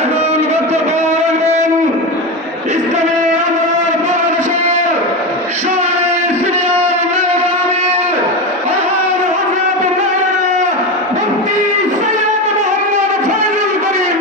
এখন বর্তমান ইসলামী আন্দোলন বাংলাদেশের শহরে সিনিয়র মেধাবী হযরত মাওলানা মুফতি সৈয়দ মোহাম্মদ ফয়জুল করিম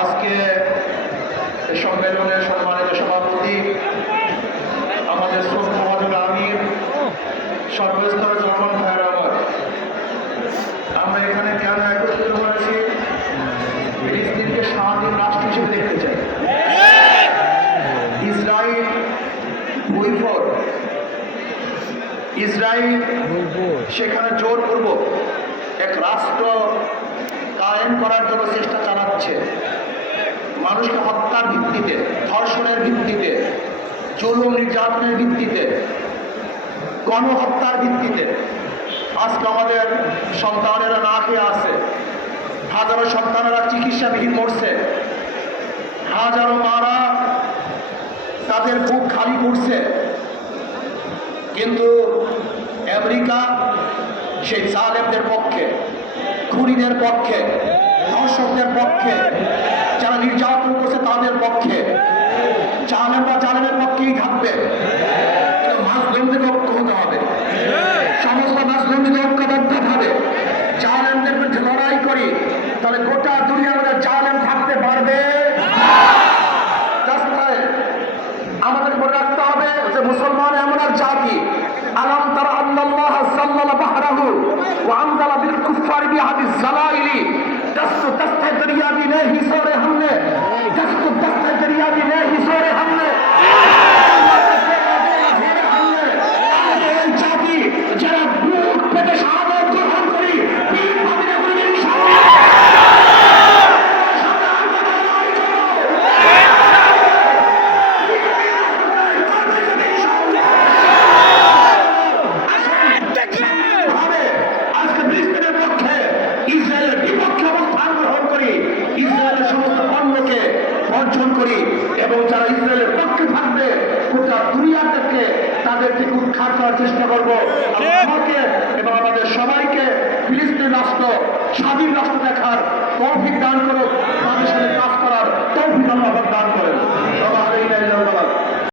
আজকে সম্মেলনের সম্মানিত সভাপতি আমাদের শ্রদ্ধাভাজন আমির সর্বস্তরের জনগণ ভাইয়ের আমার, আমরা এখানে কেন একত্রিত হয়েছি? ফিলিস্তিনকে স্বাধীন রাষ্ট্র হিসেবে দেখতে চাই। ইসরায়েল বৈফল, ইসরায়েল সেখানে জোরপূর্বক এক রাষ্ট্র কায়েম করার জন্য চেষ্টা চালাচ্ছে। মানুষকে হত্যার ভিত্তিতে, ধর্ষণের ভিত্তিতে, জুলুম নির্যাতনের ভিত্তিতে, গণহত্যার ভিত্তিতে আজকে আমাদের সন্তানেরা না খেয়ে আছে, হাজারো সন্তানেরা চিকিৎসাবিহীন মরছে, হাজারো মারা তাদের বুক খালি করছে। কিন্তু আমেরিকা সেই জালেমদের পক্ষে, খুনিদের পক্ষে, ধর্ষকদের পক্ষে, যারা নির্যাতন করছে তাদের পক্ষে, জালেমরা জালেমের পক্ষেই থাকবে। কিন্তু মাজলুমদের ঐক্য হতে হবে, সমস্ত মাজলুমদের ঐক্যবদ্ধ ভাবে জালেমদের বিরুদ্ধে লড়াই করি, তাহলে গোটা দুনিয়ার মধ্যে জালেম থাকতে পারবে। আমাদের মনে রাখতে হবে যে মুসলমান এমন এক জাতি, আলাম তারা আল্লাহ সাল্লাল্লাহু বাহরাহু ওয়া আনজালা বিল কুফারি বিহাদিস জালাইলি दस्तु दस्ते दरिया भी ने हिसोरे हमने, दस्तु दस्ते दरिया भी ने हिसोरे हमने जाति जरा बुक पेटे शहादत ग्रहण करी पीर मदीना করে ইনশাআল্লাহ। আজকে ফিলিস্তিনের পক্ষে, ইসরায়েলের বিপক্ষে অবস্থান গ্রহণ করি, ইসরায়েলের সমস্ত পণ্যকে বর্জন করি এবং যারা ইসরায়েলের পক্ষে থাকবে গোটা দুনিয়া থেকে তাদেরকে উৎখাত করার চেষ্টা করবো। আমাকে এবং আমাদের সবাইকে ফিলিস্তিন রাষ্ট্র স্বাধীন রাষ্ট্র দেখার তৌফিক দান করুক, তাদের সাথে কাজ করার তৌফিক আল্লাহ দান